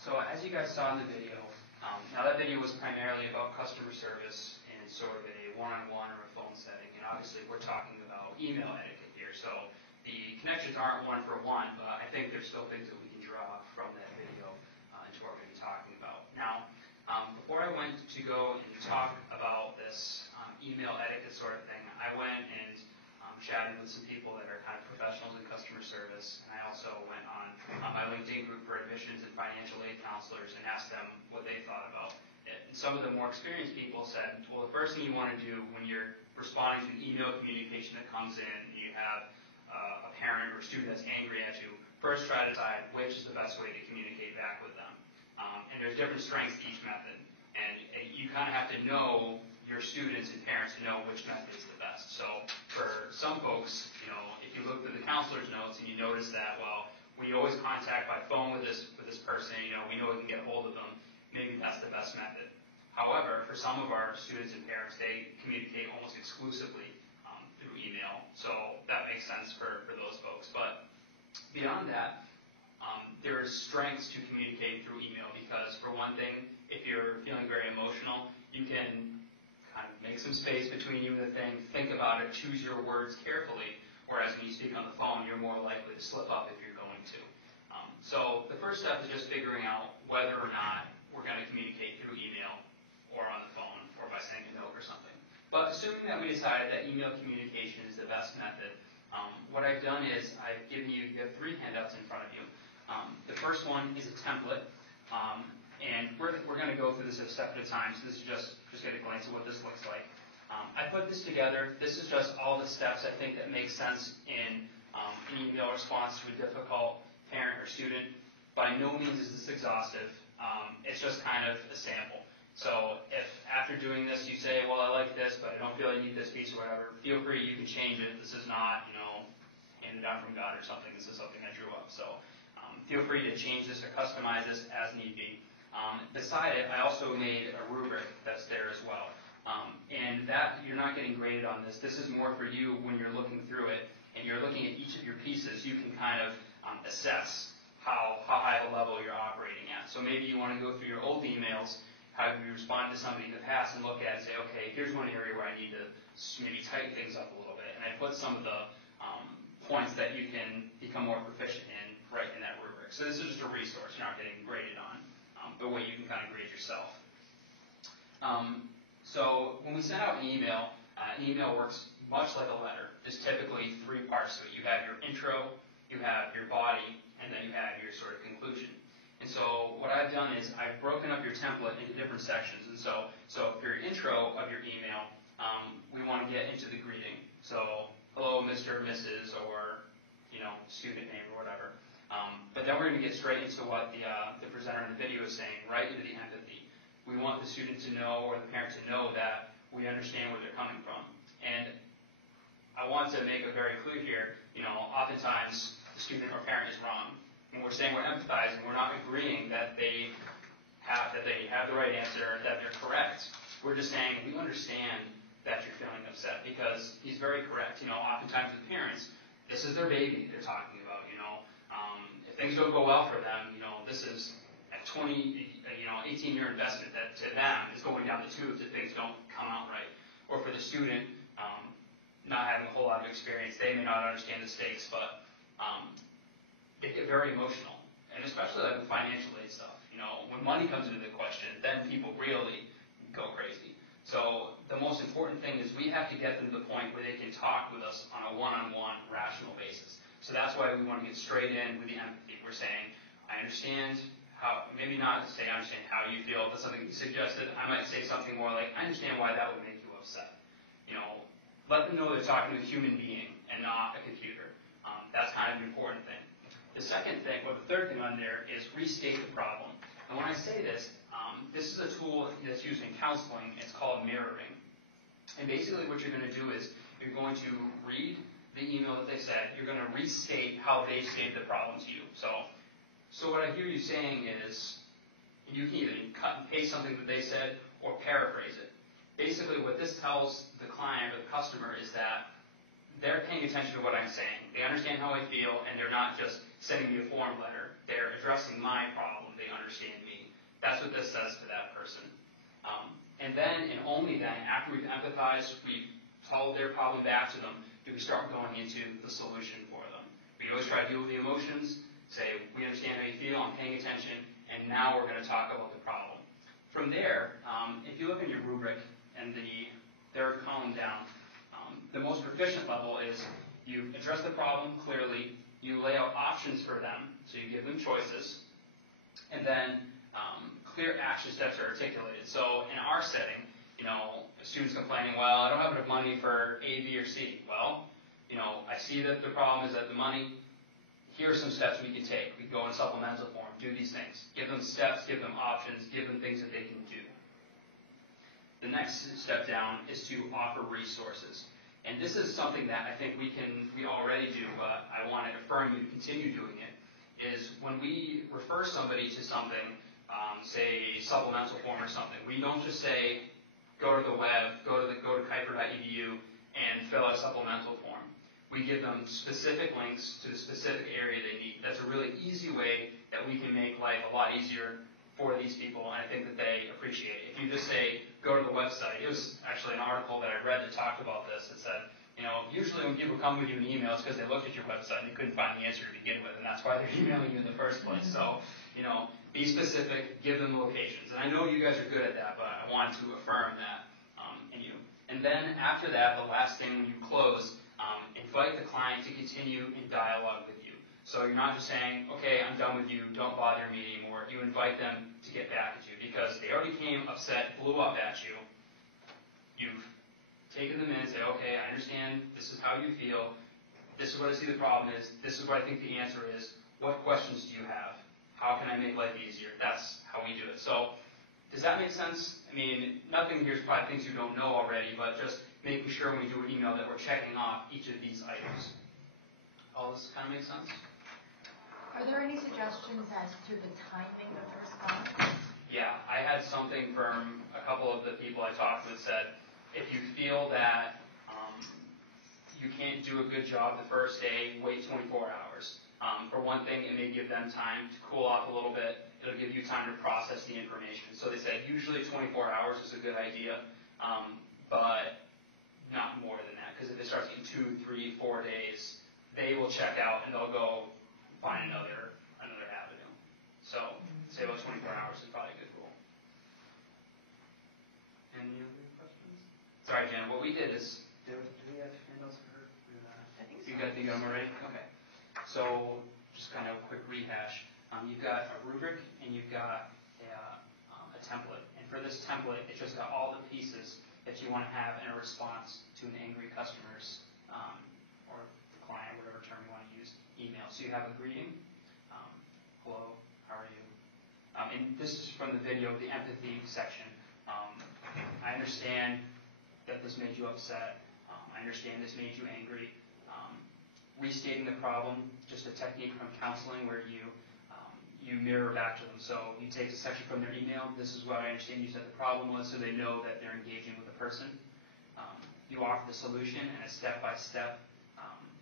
So as you guys saw in the video, now that video was primarily about customer service in sort of a one-on-one or a phone setting, and obviously we're talking about email etiquette here. So the connections aren't one-for-one, but I think there's still things that we can draw from that video into what we're going to be talking about. Now, before I went to go and talk about this email etiquette sort of thing, I went and chatted with some people that are kind of professionals in customer service, and I also went on my LinkedIn group for admissions and financial aid counselors and asked them what they thought about it. And some of the more experienced people said, well, the first thing you want to do when you're responding to an email communication that comes in and you have a parent or a student that's angry at you, first try to decide which is the best way to communicate back with them. And there's different strengths to each method, and you kind of have to know your students and parents to know which method is the best. So for some folks, if you look at the counselor's notes and you notice that, well, we always contact by phone with this person, we know we can get hold of them, maybe that's the best method. However, for some of our students and parents, they communicate almost exclusively through email, so that makes sense for those folks. But beyond that, there's strengths to communicating through email because, for one thing, if you're feeling very emotional, you can kind of make some space between you and the thing, think about it, choose your words carefully, whereas when you speak on the phone, you're more likely to slip up if you're going to. So the first step is just figuring out whether or not we're going to communicate through email or on the phone or by sending a note or something. But assuming that we decided that email communication is the best method, what I've done is I've given you have 3 handouts in front of you. The first one is a template. And we're going to go through this a step at a time, so this is just get a glance at what this looks like. I put this together. This is just all the steps I think that make sense in an email response to a difficult parent or student. By no means is this exhaustive. It's just kind of a sample. So if after doing this you say, well, I like this, but I don't feel I need this piece or whatever, feel free, you can change it. This is not, handed down from God or something. This is something I drew up. So feel free to change this or customize this as need be. Beside it, I also made a rubric that's there as well. And that, you're not getting graded on this. This is more for you when you're looking through it and you're looking at each of your pieces. You can kind of assess how high a level you're operating at. So maybe you want to go through your old emails, how you responded to somebody in the past, and look at it and say, okay, here's one area where I need to maybe tighten things up a little bit. And I put some of the points that you can become more proficient in right in that rubric. So this is just a resource you're not getting graded on, but way you can kind of grade yourself. So when we send out an email works much like a letter. There's typically 3 parts to it. You have your intro, you have your body, and then you have your sort of conclusion. And so what I've done is I've broken up your template into different sections. And so for your intro of your email, we want to get into the greeting. So hello, Mr., Mrs., or student name or whatever. But then we're going to get straight into what the presenter in the video is saying, right into the empathy. We want the student to know or the parent to know that we understand where they're coming from. And I want to make it very clear here, oftentimes the student or parent is wrong. When we're saying we're empathizing, we're not agreeing that they have the right answer, that they're correct. We're just saying we understand that you're feeling upset because he's very correct. Oftentimes with parents, this is their baby they're talking about. If things don't go well for them, this is a 18-year investment that to them is going down the tubes if things don't come out right. Or for the student, not having a whole lot of experience, they may not understand the stakes, but they get very emotional, and especially like with financial aid stuff. When money comes into the question, then people really go crazy. So the most important thing is we have to get them to the point where they can talk with us on a one-on-one rational basis. So that's why we want to get straight in with the empathy. We're saying, I understand how, maybe not say I understand how you feel, if that's something you suggested. I might say something more like, I understand why that would make you upset. Let them know they're talking to a human being and not a computer. That's kind of an important thing. The second thing, or the third thing on there, is restate the problem. And when I say this, this is a tool that's used in counseling. It's called mirroring. And basically what you're going to do is you're going to read the email that they said. You're going to restate how they stated the problem to you. So what I hear you saying is, you can either cut and paste something that they said or paraphrase it. Basically what this tells the client or the customer is that they're paying attention to what I'm saying. They understand how I feel, and they're not just sending me a form letter. They're addressing my problem, they understand me. That's what this says to that person. And then, and only then, after we've empathized, we've told their problem back to them, do we start going into the solution for them. We always try to deal with the emotions, say, we understand how you feel, I'm paying attention, and now we're going to talk about the problem. From there, if you look in your rubric and the third column down, the most proficient level is you address the problem clearly, you lay out options for them, so you give them choices, and then clear action steps are articulated. So in our setting, students complaining, well, I don't have enough money for A, B, or C. Well, I see that the problem is that the money, here are some steps we can take. We can go in supplemental form, do these things. Give them steps, give them options, give them things that they can do. The next step down is to offer resources. And this is something that I think we already do, but I want to affirm you to continue doing it, is when we refer somebody to something, say supplemental form or something, we don't just say, go to the web, go to Kuiper.edu and fill out a supplemental form. We give them specific links to the specific area they need. That's a really easy way that we can make life a lot easier for these people, and I think that they appreciate it. If you just say, go to the website, it was actually an article that I read that talked about this. It said, usually when people come with you in email, it's because they looked at your website and they couldn't find the answer to begin with, and that's why they're emailing you in the first place. So, be specific, give them locations. And I know you guys are good at that, but I want to affirm that in you. And then after that, the last thing when you close, invite the client to continue in dialogue with you. So you're not just saying, okay, I'm done with you, don't bother me anymore. You invite them to get back at you because they already came upset, blew up at you. You've taken them in and say, okay, I understand, this is how you feel, this is what I see the problem is, this is what I think the answer is, what questions do you have? How can I make life easier? That's how we do it. So does that make sense? I mean, nothing here is probably things you don't know already, but just making sure when we do an email that we're checking off each of these items. All this kind of makes sense? Are there any suggestions as to the timing of the response? Yeah, I had something from a couple of the people I talked with said, if you feel that you can't do a good job the first day, wait 24 hours. For one thing, it may give them time to cool off a little bit. It'll give you time to process the information. So they said usually 24 hours is a good idea, but not more than that. Because if it starts getting 2, 3, 4 days, they will check out and they'll go find another avenue. So say about 24 hours is probably a good rule. Any other questions? Sorry, Jen. What we did is, do we have handouts for her? I think so. You got them already? Okay. So just kind of a quick rehash. You've got a rubric and you've got a template. And for this template, it's just got all the pieces that you want to have in a response to an angry customer's or the client, whatever term you want to use, email. So you have a greeting. Hello, how are you? And this is from the video, the empathy section. I understand that this made you upset. I understand this made you angry. Restating the problem, just a technique from counseling where you mirror back to them. So you take a section from their email. This is what I understand you said the problem was, so they know that they're engaging with the person. You offer the solution and a step-by-step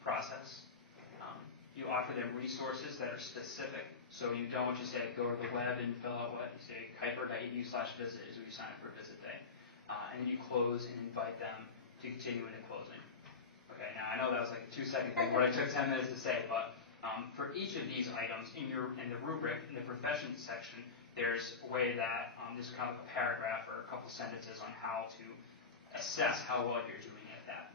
process. You offer them resources that are specific. So you don't just say, go to the web and fill out what? You say, kuiper.edu/visit is where you sign up for a visit day. And then you close and invite them to continue into closing. Okay, now I know that was like a 2-second thing, what I took 10 minutes to say, but for each of these items in the rubric, in the profession section, there's a way that there's kind of a paragraph or a couple sentences on how to assess how well you're doing at that.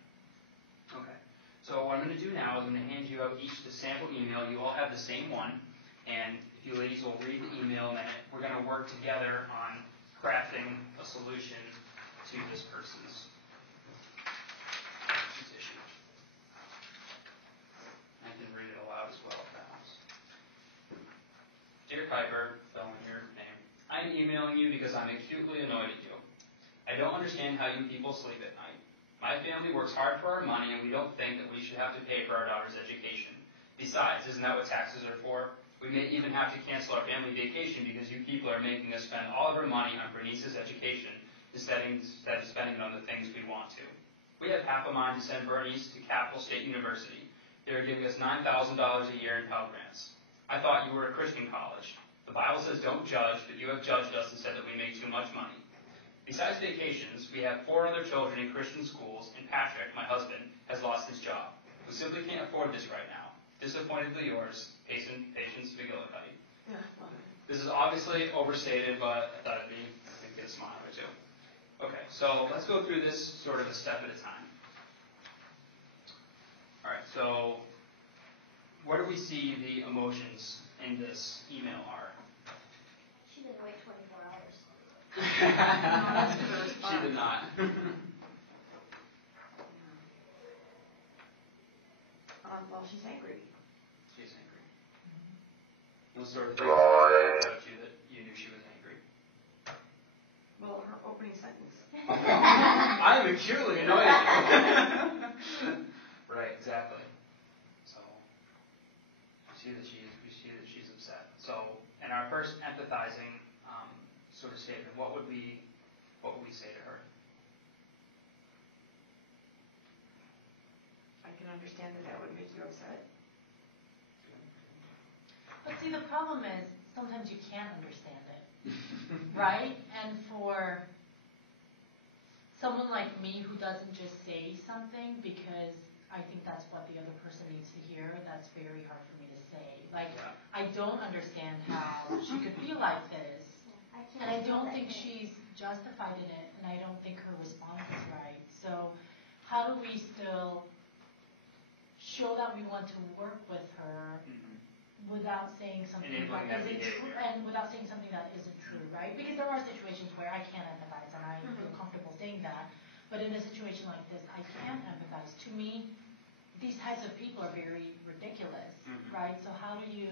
Okay, so what I'm going to do now is I'm going to hand you out each the sample email. You all have the same one, and if you ladies will read the email, and then we're going to work together on crafting a solution to this person's issue. I can read it aloud as well if that helps. Dear Kuiper, fill in your name. I'm emailing you because I'm acutely annoyed at you. I don't understand how you people sleep at night. My family works hard for our money and we don't think that we should have to pay for our daughter's education. Besides, isn't that what taxes are for? We may even have to cancel our family vacation because you people are making us spend all of our money on Bernice's education instead of spending it on the things we want to. We have half a mind to send Bernice to Capital State University. They are giving us $9,000 a year in Pell Grants. I thought you were a Christian college. The Bible says don't judge, but you have judged us and said that we make too much money. Besides vacations, we have 4 other children in Christian schools, and Patrick, my husband, has lost his job. We simply can't afford this right now. Disappointedly yours, Patience McGillicuddy. Yeah, love it. This is obviously overstated, but I thought I'd get a smile or two. Okay, so let's go through this sort of a step at a time. All right, so where do we see the emotions in this email are? She didn't wait 24 hours. No, that's for the response. She did not. Well, she's angry. She's angry. Those sort of things about you that you knew she was angry. Well, her opening sentence. I am acutely annoyed. Right, exactly. So we see that she's upset. So in our first empathizing sort of statement, what would we say to her? I can understand that would make you upset. But see, the problem is sometimes you can't understand it, right? And for someone like me who doesn't just say something because I think that's what the other person needs to hear, that's very hard for me to say. Like, I don't understand how she could feel like this, and I don't think she's justified in it, and I don't think her response is right. So how do we still show that we want to work with her without saying something Enabling that that isn't true, behavior. and without saying something that isn't true, right? Because there are situations where I can't empathize, and I feel comfortable saying that. But in a situation like this, I can't empathize. To me, these types of people are very ridiculous, right? So how do you...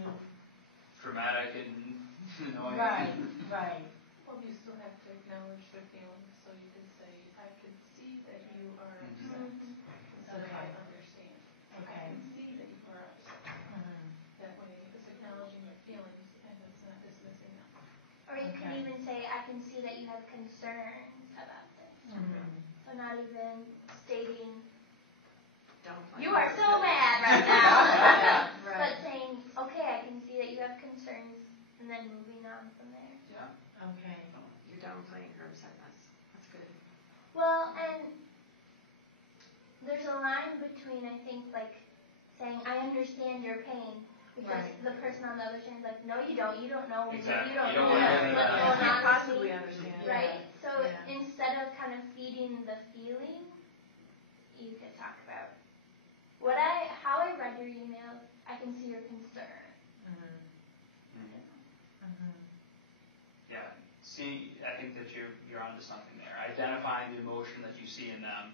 Dramatic and annoying. Right. Well, you still have to acknowledge their feelings, so you can say, I can see that you are upset, instead of I understand. Okay. I can see that you are upset. That way, it's acknowledging their feelings, and it's not dismissing them. Or you could Okay. even say, I can see that you have concerns about this. So not even stating, Downplaying you are her so upset. mad right now. Right. But saying, okay, I can see that you have concerns, and then moving on from there. Yeah. Okay. You're downplaying her upsetness. That's good. Well, and there's a line between, I think, like saying, I understand your pain, because Right. the person on the other side is like, no, you don't. You don't know me. Exactly. You don't You don't know wanna what's hear going that. on Can't with possibly me. understand. Right? So Yeah. instead of kind of feeding the feeling, you could talk about how I read your email. I can see your concern. Yeah. See, I think that you're onto something there. Identifying the emotion that you see in them,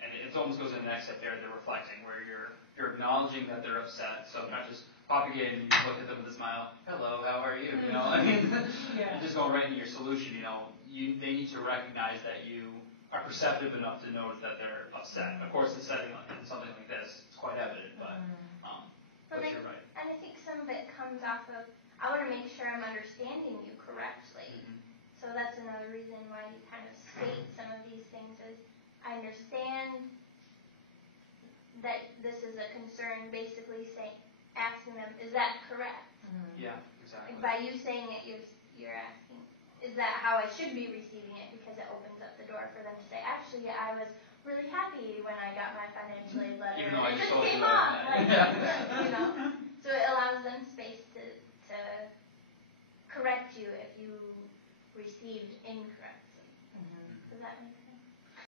and it almost goes in the next step there. They're reflecting, where you're acknowledging that they're upset. So not just popping in and you look at them with a smile. Hello, how are you? You know, I mean, just going right into your solution. You know, they need to recognize that you are perceptive enough to notice that they're upset. Of course, in something like this, it's quite evident, but you're right. And I think some of it comes off of, I want to make sure I'm understanding you correctly. So that's another reason why you kind of state some of these things is, I understand that this is a concern, basically asking them, is that correct? Yeah, exactly. By you saying it, you're asking, is that how I should be receiving it? Because it opens up the door for them to say, actually, I was really happy when I got my financial aid letter. Even though I and it just just told you came about up. that. Like, you know? So it allows them space to correct you if you received incorrect